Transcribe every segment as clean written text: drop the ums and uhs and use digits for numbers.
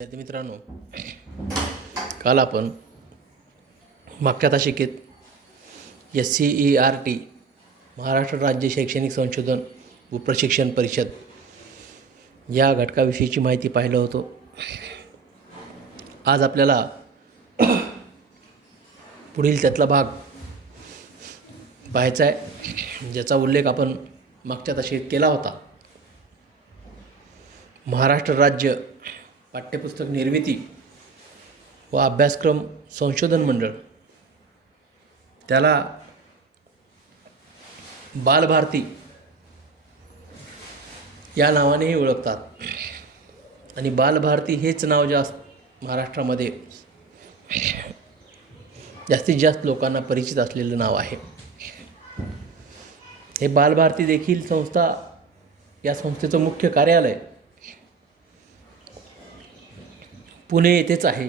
विद्यार्थी मित्रांनो, काल आपण मागच्या तासिकेत SCERT महाराष्ट्र राज्य शैक्षणिक संशोधन व प्रशिक्षण परिषद या घटकाविषयीची माहिती पाहिलं होतं. आज आपल्याला पुढील त्यातला भाग पाहायचा आहे, ज्याचा उल्लेख आपण मागच्या तासिकेत केला होता. महाराष्ट्र राज्य पाठ्यपुस्तक निर्मिती व अभ्यासक्रम संशोधन मंडळ, त्याला बालभारती या नावानेही ओळखतात आणि बालभारती हेच नाव महाराष्ट्रामध्ये जास्तीत जास्त लोकांना परिचित असलेलं नाव आहे. हे बालभारती देखील संस्था, या संस्थेचं मुख्य कार्यालय पुणे येथेच आहे.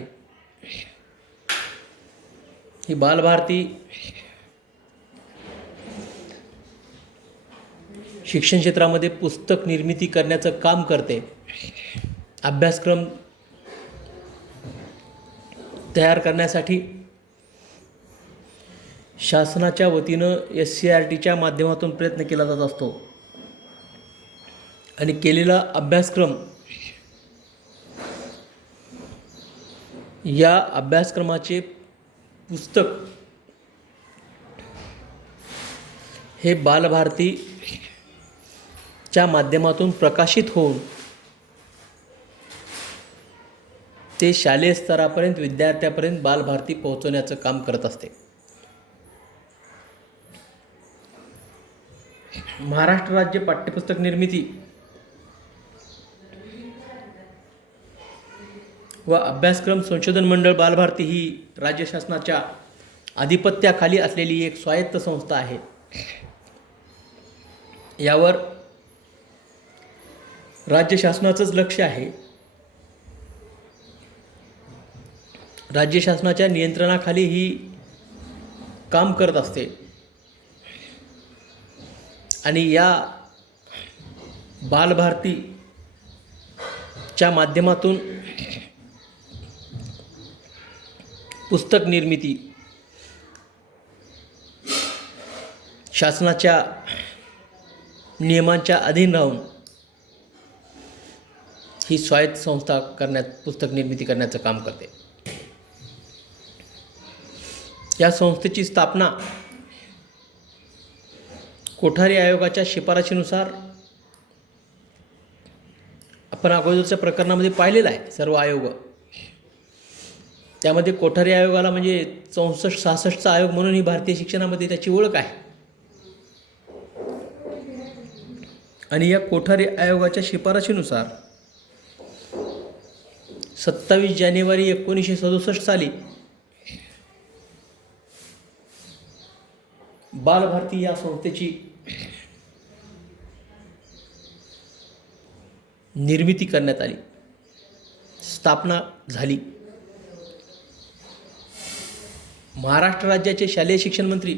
ही बालभारती शिक्षण क्षेत्रामध्ये पुस्तक निर्मिती करण्याचं काम करते. अभ्यासक्रम तयार करण्यासाठी शासनाच्या वतीनं SCERTच्या माध्यमातून प्रयत्न केला जात असतो आणि केलेला अभ्यासक्रम, या अभ्यासक्रमाचे पुस्तक हे बालभारतीच्या माध्यमातून प्रकाशित होऊन ते शालेय स्तरापर्यंत विद्यार्थ्यापर्यंत बालभारती पोहोचवण्याचं काम करत असते. महाराष्ट्र राज्य पाठ्यपुस्तक निर्मिती व अभ्यासक्रम संशोधन मंडळ बालभारती ही राज्य शासनाच्या आधिपत्याखाली असलेली एक स्वायत्त संस्था आहे. यावर राज्य शासनाचंच लक्ष आहे. राज्य शासनाच्या नियंत्रणाखाली ही काम करत असते आणि या बालभारतीच्या माध्यमातून पुस्तक निर्मिती शासनाच्या नियमांच्या अधीन राहून ही स्वायत्त संस्था पुस्तक निर्मिती करण्याचं काम करते. या संस्थेची स्थापना कोठारी आयोगाच्या शिफारशीनुसार आपण अगोदरच्या प्रकरणामध्ये पाहिलेलं आहे. सर्व आयोग, त्यामध्ये कोठारी आयोगाला म्हणजे 64-66चा आयोग म्हणून ही भारतीय शिक्षणामध्ये त्याची ओळख आहे. आणि या कोठारी आयोगाच्या शिफारशीनुसार 27 जानेवारी 1967 साली बालभारती या संस्थेची निर्मिती करण्यात आली, स्थापना झाली. महाराष्ट्र राज्याचे शालेय शिक्षण मंत्री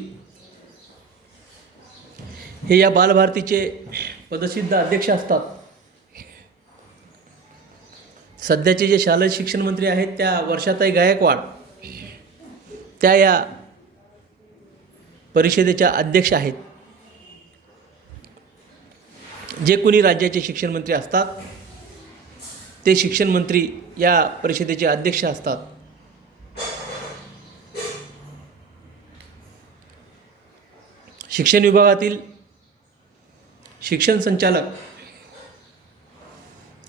हे या बालभारतीचे पदसिद्ध अध्यक्ष असतात. सध्याचे जे शालेय शिक्षण मंत्री आहेत त्या वर्षाताई गायकवाड, त्या या परिषदेच्या अध्यक्ष आहेत. जे कोणी राज्याचे शिक्षण मंत्री असतात ते शिक्षण मंत्री या परिषदेचे अध्यक्ष असतात. शिक्षण विभागातील शिक्षण संचालक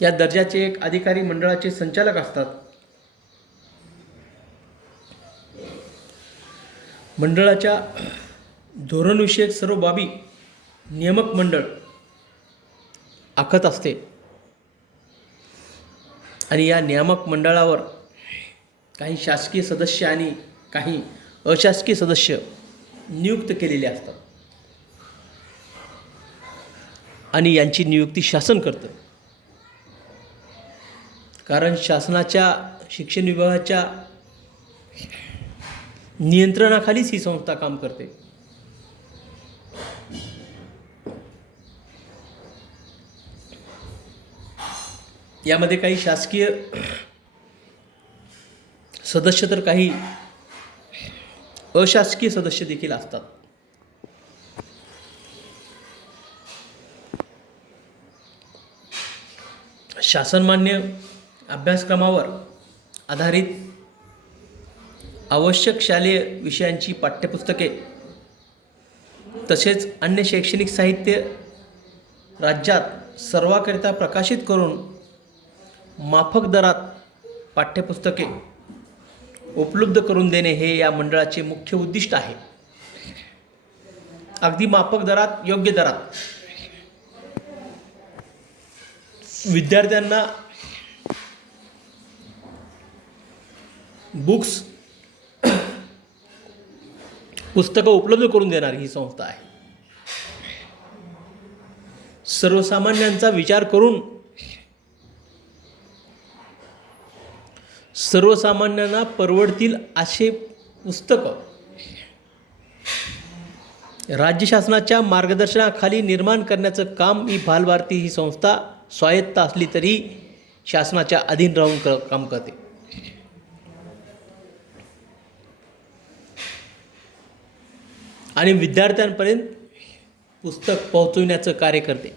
या दर्जाचे एक अधिकारी मंडळाचे संचालक असतात. मंडळाच्या धोरणविषयक सर्व बाबी नियामक मंडळ आखत असते आणि या नियामक मंडळावर काही शासकीय सदस्य आणि काही अशासकीय सदस्य नियुक्त केलेले असतात आणि यांची नियुक्ती शासन करतं. कारण शासनाच्या शिक्षण विभागाच्या नियंत्रणाखालीच ही संस्था काम करते. यामध्ये काही शासकीय सदस्य तर काही अशासकीय सदस्य देखील असतात. शासनमान्य अभ्यासक्रमावर आधारित आवश्यक शालेय विषयांची पाठ्यपुस्तके तसेच अन्य शैक्षणिक साहित्य राज्यात सर्वांकरिता प्रकाशित करून माफक दरात पाठ्यपुस्तके उपलब्ध करून देणे हे या मंडळाचे मुख्य उद्दिष्ट आहे. अगदी माफक दरात, योग्य दरात विद्यार्थ्यांना बुक्स, पुस्तकं उपलब्ध करून देणारी ही संस्था आहे. सर्वसामान्यांचा विचार करून सर्वसामान्यांना परवडतील असे पुस्तकं राज्य शासनाच्या मार्गदर्शनाखाली निर्माण करण्याचं काम ही बालभारती ही संस्था स्वायत्त असली तरी शासनाच्या अधीन राहून काम करते. आणि विद्यार्थ्यांपर्यंत पुस्तक पोहोचवण्याचं कार्य करते.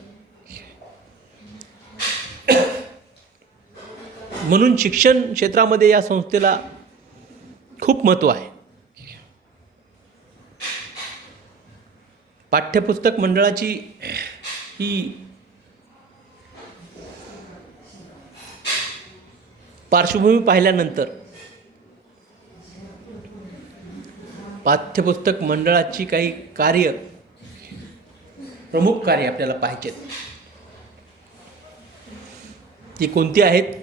म्हणून शिक्षण क्षेत्रामध्ये या संस्थेला खूप महत्त्व आहे. पाठ्यपुस्तक मंडळाची ही पार्श्वभूमी पाहिल्यानंतर पाठ्यपुस्तक मंडळाची काही कार्य, प्रमुख कार्य आपल्याला पाहिजेत. ती कोणती आहेत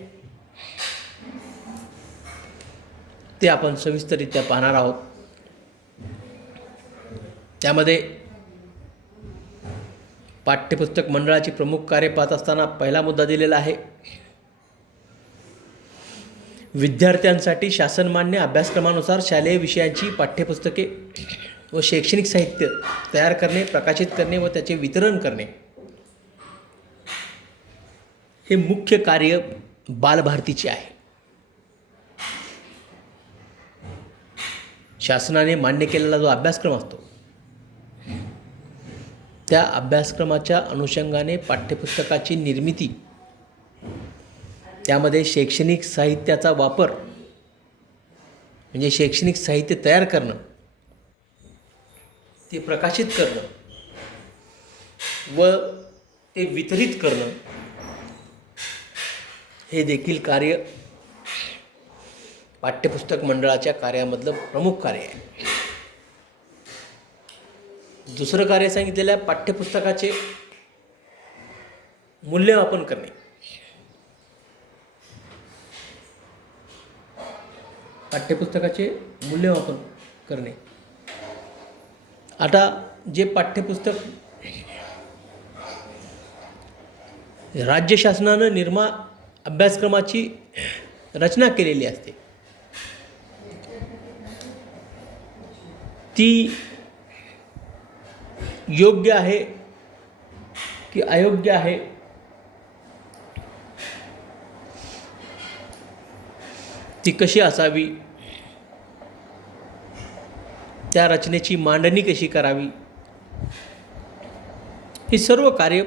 ते आपण सविस्तररित्या पाहणार आहोत. त्यामध्ये पाठ्यपुस्तक मंडळाची प्रमुख कार्य पाहत असताना पहिला मुद्दा दिलेला आहे, विद्यार्थ्यांसाठी शासनमान्य अभ्यासक्रमानुसार शालेय विषयांची पाठ्यपुस्तके व शैक्षणिक साहित्य तयार करणे, प्रकाशित करणे व त्याचे वितरण करणे हे मुख्य कार्य बालभारतीचे आहे. शासनाने मान्य केलेला जो अभ्यासक्रम असतो त्या अभ्यासक्रमाच्या अनुषंगाने पाठ्यपुस्तकाची निर्मिती, त्यामध्ये शैक्षणिक साहित्याचा वापर म्हणजे शैक्षणिक साहित्य तयार करणं, ते प्रकाशित करणं व ते वितरित करणं हे देखील कार्य पाठ्यपुस्तक मंडळाच्या कार्यामधलं प्रमुख कार्य आहे. दुसरं कार्य सांगितलेलं आहे पाठ्यपुस्तकाचे मूल्यमापन करणे. पाठ्यपुस्तकाचे मूल्यमापन करणे. आता जे पाठ्यपुस्तक राज्य शासनानं अभ्यासक्रमाची रचना केलेली असते ती योग्य आहे की अयोग्य आहे ती कशी असावी, त्या रचनेची मांडणी कशी करावी, ही सर्व कार्य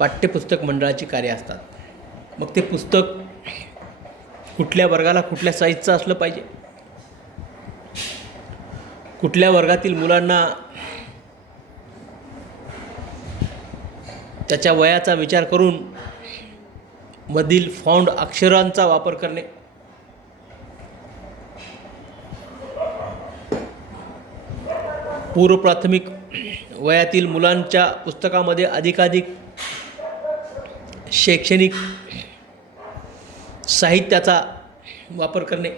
पाठ्यपुस्तक मंडळाची कार्य असतात. मग ते पुस्तक कुठल्या वर्गाला कुठल्या साईजचं असलं पाहिजे, कुठल्या वर्गातील मुलांना त्याच्या वयाचा विचार करून मधील फॉन्ट अक्षरांचा वापर करणे, पूर्व प्राथमिक वयातील मुलांच्या पुस्तकामध्ये अधिकाधिक शैक्षणिक साहित्याचा वापर करणे,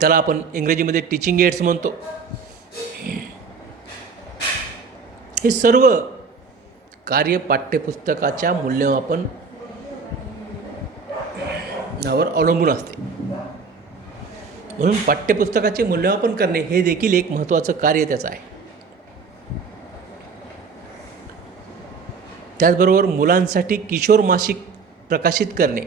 त्याला आपण इंग्रजीमध्ये टीचिंग एड्स म्हणतो. हे सर्व कार्य पाठ्यपुस्तकाच्या मूल्यमापन नावर अवलंबून असते. म्हणून पाठ्यपुस्तकाचे मूल्यमापन करणे हे देखील एक महत्त्वाचं कार्य त्याचं आहे. त्याचबरोबर मुलांसाठी किशोर मासिक प्रकाशित करणे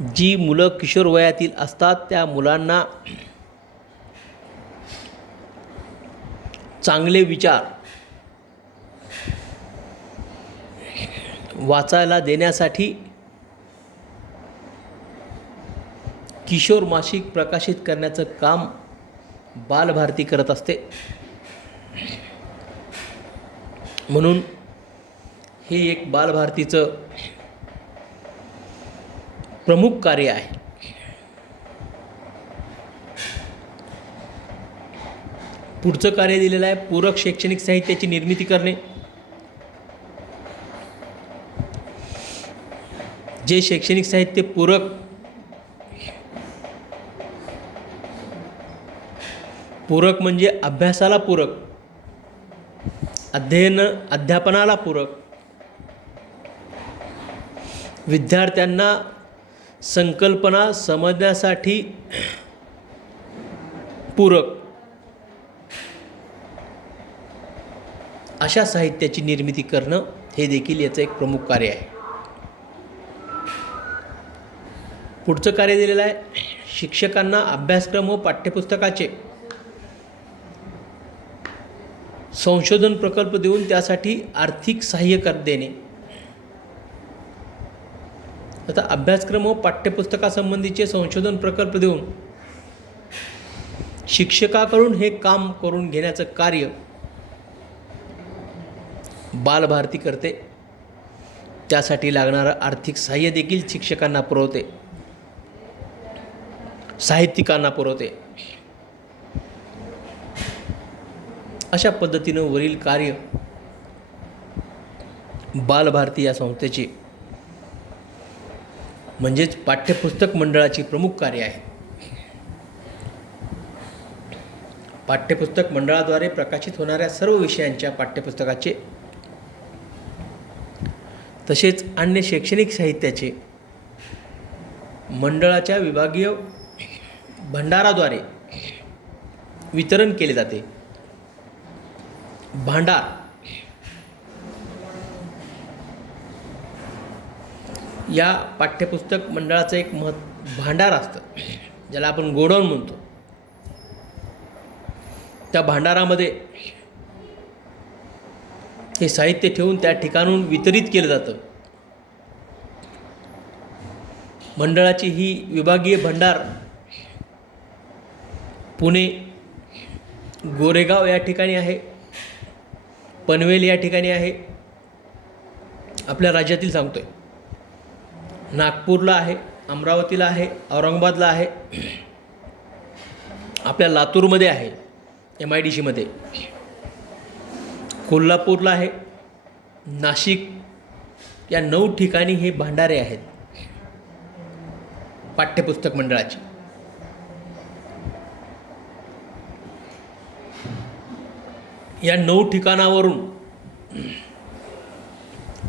जी मुलं किशोर वयातील असतात त्या मुलांना चांगले विचार वाचायला देण्यासाठी किशोर मासिक प्रकाशित करण्याचं काम बालभारती करत असते. म्हणून हे एक बालभारतीचं प्रमुख कार्य आहे. पुढचं कार्य दिलेलं आहे पूरक शैक्षणिक साहित्याची निर्मिती करणे. जे शैक्षणिक साहित्य पूरक म्हणजे अभ्यासाला पूरक, अध्यापनाला पूरक, विद्यार्थ्यांना संकल्पना समजण्यासाठी पूरक अशा साहित्याची निर्मिती करणं हे देखील याचं एक प्रमुख कार्य आहे. पुढचं कार्य दिलेलं आहे शिक्षकांना अभ्यासक्रम व पाठ्यपुस्तकाचे संशोधन प्रकल्प देऊन त्यासाठी आर्थिक सहाय्य देणे. आता अभ्यासक्रम व पाठ्यपुस्तकासंबंधीचे संशोधन प्रकल्प देऊन शिक्षकाकडून हे काम करून घेण्याचं कार्य बालभारती करते. त्यासाठी लागणारं आर्थिक सहाय्य देखील शिक्षकांना पुरवते, साहित्यिकांना पुरवते. अशा पद्धतीनं वरील कार्य बालभारती या संस्थेचे म्हणजेच पाठ्यपुस्तक मंडळाची प्रमुख कार्य आहे. पाठ्यपुस्तक मंडळाद्वारे प्रकाशित होणाऱ्या सर्व विषयांच्या पाठ्यपुस्तकाचे तसेच अन्य शैक्षणिक साहित्याचे मंडळाच्या विभागीय भंडाराद्वारे वितरण केले जाते. भांडार या पाठ्यपुस्तक मंडळाचं एक भांडार असतं, ज्याला आपण गोडाऊन म्हणतो. त्या भांडारामध्ये हे साहित्य ठेवून त्या ठिकाणून वितरित केलं जातं. मंडळाची ही विभागीय भंडार पुणे, गोरेगाव या ठिकाणी आहे, पनवेल या ठिकाणी आहे, आपल्या राज्यातील सांगतोय. नागपूरला आहे, अमरावतीला आहे, औरंगाबादला आहे, आपल्या लातूरमध्ये आहे, MIDCमध्ये, कोल्हापूरला आहे, नाशिक या 9 ठिकाणी हे भांडारे आहेत पाठ्यपुस्तक मंडळाची. या 9 ठिकाणावरून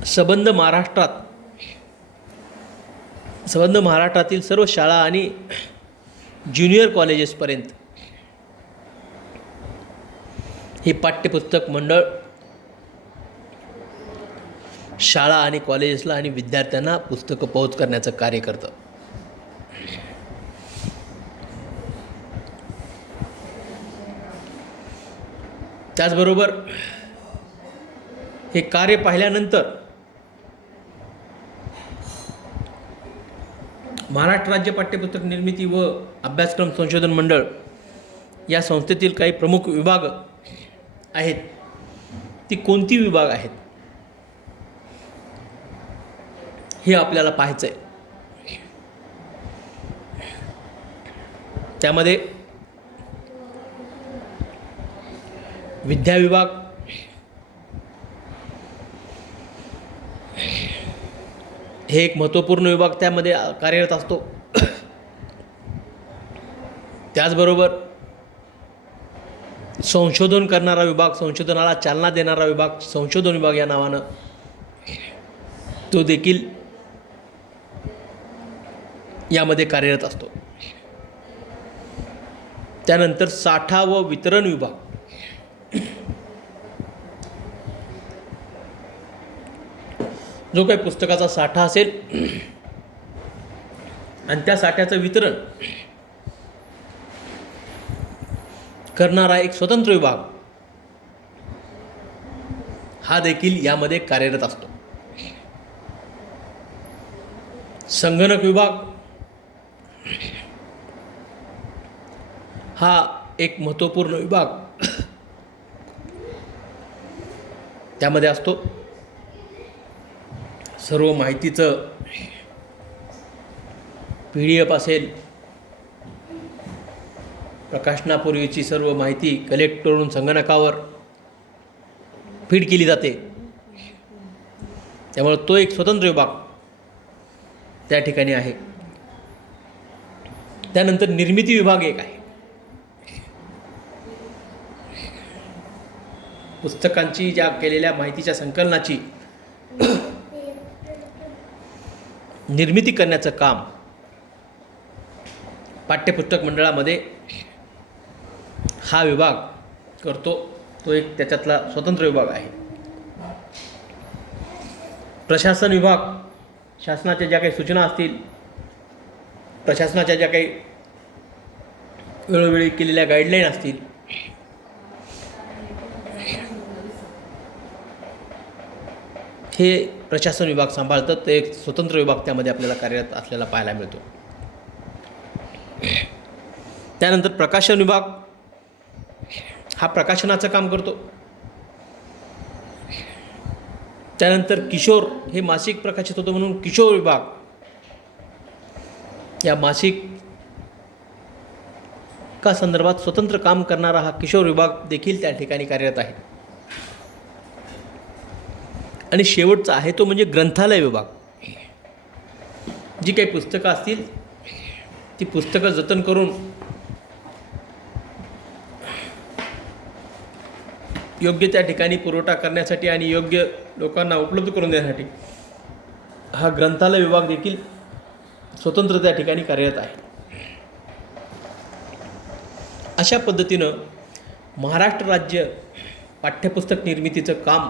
संबंध महाराष्ट्रातील सर्व शाळा आणि ज्युनियर कॉलेजेसपर्यंत हे पाठ्यपुस्तक मंडळ शाळा आणि कॉलेजेसला आणि विद्यार्थ्यांना पुस्तकं पोहोच करण्याचं कार्य करतं. त्याचबरोबर हे कार्य पाहिल्यानंतर महाराष्ट्र राज्य पाठ्यपुस्तक निर्मिती व अभ्यासक्रम संशोधन मंडळ या संस्थेतील काही प्रमुख विभाग आहेत. ती कोणती विभाग आहेत हे आपल्याला पाहायचं आहे. त्यामध्ये विद्या विभाग, हे एक महत्त्वपूर्ण विभाग त्यामध्ये कार्यरत असतो. त्याचबरोबर संशोधन करणारा विभाग, संशोधनाला चालना देणारा विभाग, संशोधन विभाग या नावानं तो देखील यामध्ये कार्यरत असतो. त्यानंतर साठा व वितरण विभाग, जो काही पुस्तकाचा साठा असेल आणि त्या साठ्याचं वितरण करणारा एक स्वतंत्र विभाग हा देखील यामध्ये कार्यरत असतो. संगणक विभाग हा एक महत्त्वपूर्ण विभाग त्यामध्ये असतो. सर्व माहितीचं PDF असेल, प्रकाशनापूर्वीची सर्व माहिती कलेक्ट करून संगणकावर फीड केली जाते. त्यामुळे तो एक स्वतंत्र विभाग त्या ठिकाणी आहे. त्यानंतर निर्मिती विभाग एक आहे. पुस्तकांची ज्या केलेल्या माहितीच्या संकलनाची निर्मिती करण्याचं काम पाठ्यपुस्तक मंडळामध्ये हा विभाग करतो. तो एक त्याच्यातला स्वतंत्र विभाग आहे. प्रशासन विभाग शासनाच्या ज्या काही सूचना असतील, प्रशासनाच्या ज्या काही वेळोवेळी केलेल्या गाईडलाईन असतील, हे प्रशासन विभाग सांभाळतात. ते एक स्वतंत्र विभाग त्यामध्ये आपल्याला कार्यरत असलेला पाहायला मिळतो. त्यानंतर प्रकाशन विभाग हा प्रकाशनाचं काम करतो. त्यानंतर किशोर हे मासिक प्रकाशित होतं म्हणून किशोर विभाग या मासिक का संदर्भात स्वतंत्र काम करणारा हा किशोर विभाग देखील त्या ठिकाणी कार्यरत आहे. आणि शेवटचा आहे तो म्हणजे ग्रंथालय विभाग. जी काही पुस्तकं असतील ती पुस्तकं जतन करून योग्य त्या ठिकाणी पुरवठा करण्यासाठी आणि योग्य लोकांना उपलब्ध करून देण्यासाठी हा ग्रंथालय विभाग देखील स्वतंत्र त्या ठिकाणी कार्यरत आहे. अशा पद्धतीनं महाराष्ट्र राज्य पाठ्यपुस्तक निर्मितीचं काम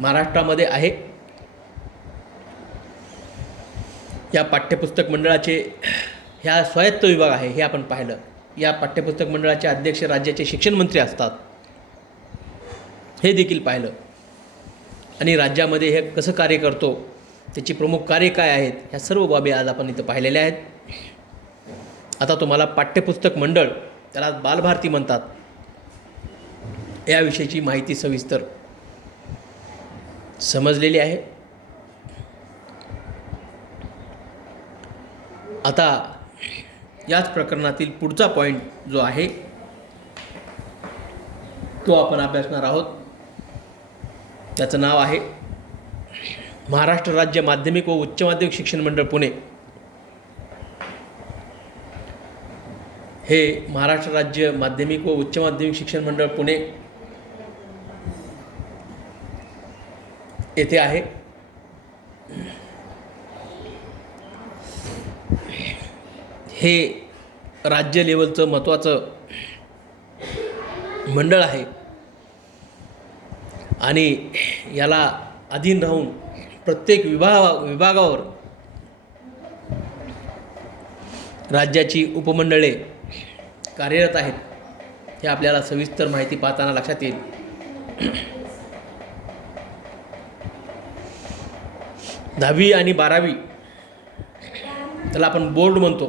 महाराष्ट्रामध्ये आहे. या पाठ्यपुस्तक मंडळाचे ह्या स्वायत्त विभाग आहे हे आपण पाहिलं. या पाठ्यपुस्तक मंडळाचे अध्यक्ष राज्याचे शिक्षण मंत्री असतात हे देखील पाहिलं. आणि राज्यामध्ये हे कसं कार्य करतो, त्याची प्रमुख कार्य काय आहेत, ह्या सर्व बाबी आज आपण इथं पाहिलेल्या आहेत. आता तुम्हाला पाठ्यपुस्तक मंडळ, त्याला बालभारती म्हणतात, याविषयीची माहिती सविस्तर समजलेली आहे. आता याच प्रकरणातील पुढचा पॉईंट जो आहे तो आपण अभ्यासणार आहोत. त्याचं नाव आहे महाराष्ट्र राज्य माध्यमिक व उच्च माध्यमिक शिक्षण मंडळ पुणे. हे महाराष्ट्र राज्य माध्यमिक व उच्च माध्यमिक शिक्षण मंडळ पुणे येथे आहे. हे राज्य लेवलचं महत्त्वाचं मंडळ आहे आणि याला अधीन राहून प्रत्येक विभागावर राज्याची उपमंडळे कार्यरत आहेत. हे आपल्याला सविस्तर माहिती पाहताना लक्षात येईल. 10वी आणि 12वी त्याला आपण बोर्ड म्हणतो.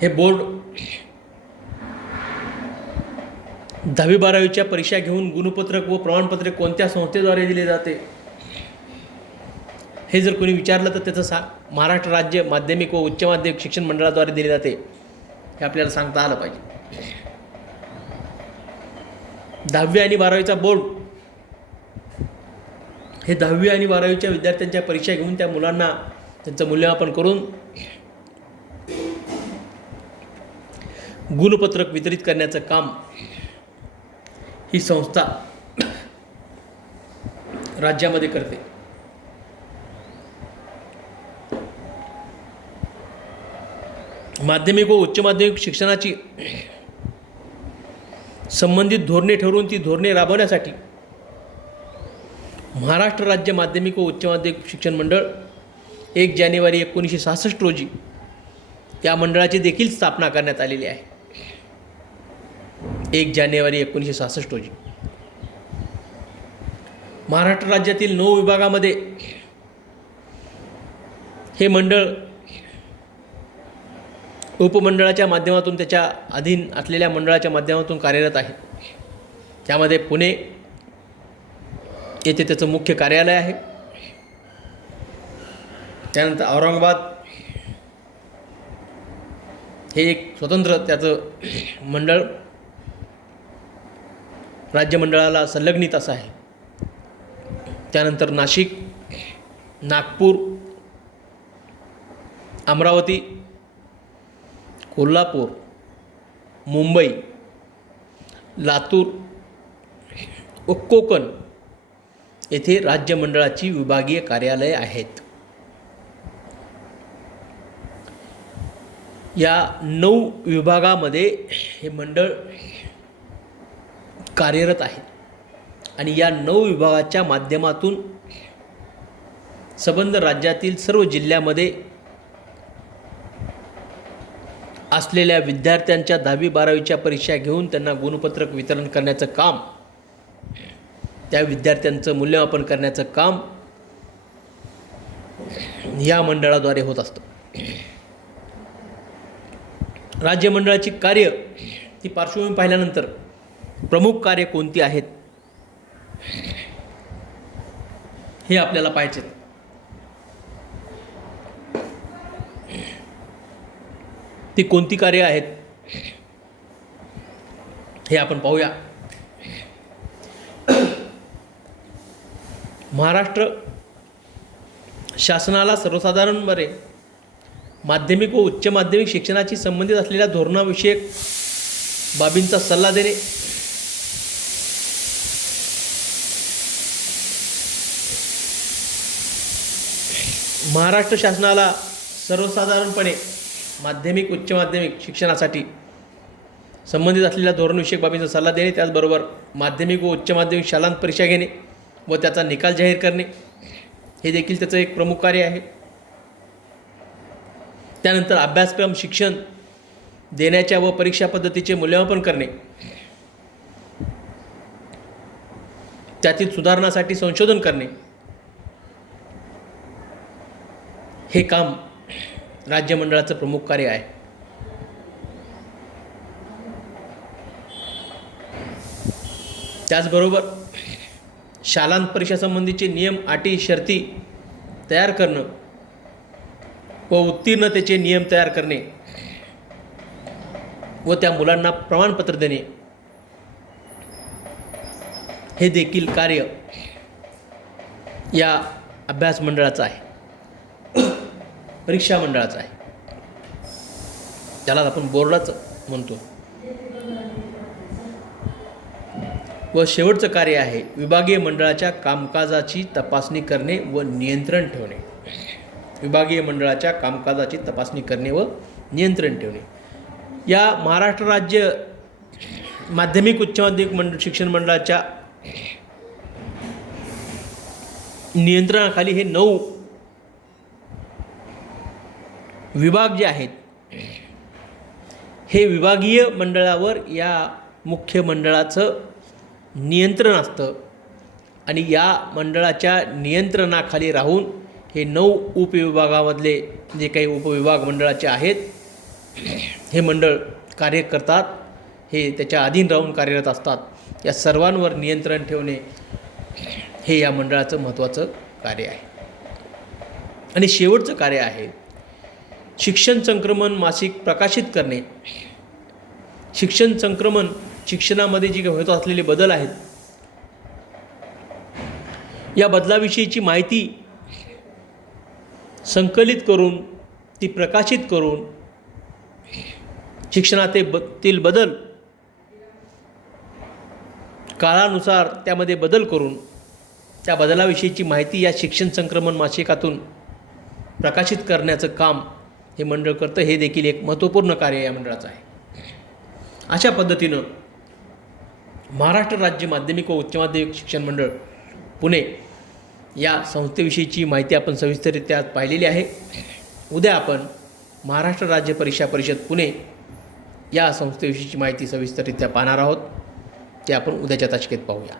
हे बोर्ड 10वी-12वीच्या परीक्षा घेऊन गुणपत्रक व प्रमाणपत्र कोणत्या संस्थेद्वारे दिले जाते हे जर कोणी विचारलं तर त्याचं महाराष्ट्र राज्य माध्यमिक व उच्च माध्यमिक शिक्षण मंडळाद्वारे दिले जाते हे आपल्याला सांगता आलं पाहिजे. 10वी आणि 12वीचा बोर्ड हे 10वी आणि 12वीच्या विद्यार्थ्यांच्या परीक्षा घेऊन त्या मुलांना त्यांचं मूल्यमापन करून गुणपत्रक वितरित करण्याचं काम ही संस्था राज्यामध्ये करते. माध्यमिक व उच्च माध्यमिक शिक्षणाची संबंधित धोरणे ठरवून ती धोरणे राबवण्यासाठी महाराष्ट्र राज्य माध्यमिक व उच्च माध्यमिक शिक्षण मंडळ 1 जानेवारी 1966 रोजी या मंडळाची देखील स्थापना करण्यात आलेली आहे. 1 जानेवारी 1966 रोजी महाराष्ट्र राज्यातील 9 विभागामध्ये हे मंडळ उपमंडळाच्या माध्यमातून त्याच्या अधीन असलेल्या मंडळाच्या माध्यमातून कार्यरत आहे. त्यामध्ये पुणे येथे त्याचं मुख्य कार्यालय आहे. त्यानंतर औरंगाबाद हे एक स्वतंत्र त्याचं मंडळ राज्यमंडळाला संलग्नित असं आहे. त्यानंतर नाशिक, नागपूर, अमरावती, कोल्हापूर, मुंबई, लातूर व कोकण येथे राज्यमंडळाची विभागीय कार्यालये आहेत. या 9 विभागामध्ये हे मंडळ कार्यरत आहे आणि या 9 विभागाच्या माध्यमातून संबंध राज्यातील सर्व जिल्ह्यामध्ये असलेल्या विद्यार्थ्यांच्या 10वी 12वीच्या परीक्षा घेऊन त्यांना गुणपत्रक वितरण करण्याचं काम, त्या विद्यार्थ्यांचं मूल्यमापन करण्याचं काम या मंडळाद्वारे होत असतं. राज्य मंडळाची कार्य ती पार्श्वभूमी पाहिल्यानंतर प्रमुख कार्य कोणती आहेत हे आपल्याला पाहायचे. ती कोणती कार्य आहेत हे आपण पाहूया. महाराष्ट्र शासनाला सर्वसाधारणपणे माध्यमिक व उच्च माध्यमिक शिक्षणाशी संबंधित असलेल्या धोरणाविषयक बाबींचा सल्ला देणे, महाराष्ट्र शासनाला सर्वसाधारणपणे माध्यमिक उच्च माध्यमिक शिक्षणासाठी संबंधित असलेल्या धोरणविषयक बाबींचा सल्ला देणे, त्याचबरोबर माध्यमिक व उच्च माध्यमिक शालांत परीक्षा घेणे व त्याचा निकाल जाहीर करणे हे देखील त्याचं एक प्रमुख कार्य आहे. त्यानंतर अभ्यासक्रम शिक्षण देण्याच्या व परीक्षा पद्धतीचे मूल्यमापन करणे, त्यातील सुधारणासाठी संशोधन करणे हे काम राज्यमंडळाचं प्रमुख कार्य आहे. त्याचबरोबर शालांत परीक्षासंबंधीचे नियम, अटी, शर्ती तयार करणं व उत्तीर्णतेचे नियम तयार करणे व त्या मुलांना प्रमाणपत्र देणे हे देखील कार्य या अभ्यास मंडळाचं आहे, परीक्षा मंडळाचं आहे. त्याला आपण बोर्डाचं म्हणतो. व शेवटचं कार्य आहे विभागीय मंडळाच्या कामकाजाची तपासणी करणे व नियंत्रण ठेवणे. विभागीय मंडळाच्या कामकाजाची तपासणी करणे व नियंत्रण ठेवणे. या महाराष्ट्र राज्य माध्यमिक उच्च माध्यमिक शिक्षण मंडळाच्या नियंत्रणाखाली हे 9 विभाग जे आहेत हे विभागीय मंडळावर या मुख्य मंडळाचं नियंत्रण असतं आणि या मंडळाच्या नियंत्रणाखाली राहून हे 9 उपविभागामधले जे काही उपविभाग मंडळाचे आहेत हे मंडळ कार्य करतात, हे त्याच्या अधीन राहून कार्यरत असतात. या सर्वांवर नियंत्रण ठेवणे हे या मंडळाचं महत्त्वाचं कार्य आहे. आणि शेवटचं कार्य आहे शिक्षण संक्रमण मासिक प्रकाशित करणे. शिक्षण संक्रमण शिक्षणामध्ये जी काही होत असलेले बदल आहेत या बदलाविषयीची माहिती संकलित करून ती प्रकाशित करून शिक्षणातील बदल काळानुसार त्यामध्ये बदल करून त्या बदलाविषयीची माहिती या शिक्षण संक्रमण मासिकातून प्रकाशित करण्याचं काम हे मंडळ करतं. हे देखील एक महत्त्वपूर्ण कार्य या मंडळाचं आहे. अशा पद्धतीनं महाराष्ट्र राज्य माध्यमिक व उच्च माध्यमिक शिक्षण मंडळ पुणे या संस्थेविषयीची माहिती आपण सविस्तररित्या पाहिलेली आहे. उद्या आपण महाराष्ट्र राज्य परीक्षा परिषद पुणे या संस्थेविषयीची माहिती सविस्तररित्या पाहणार आहोत. ते आपण उद्याच्या तासिकेत पाहूया.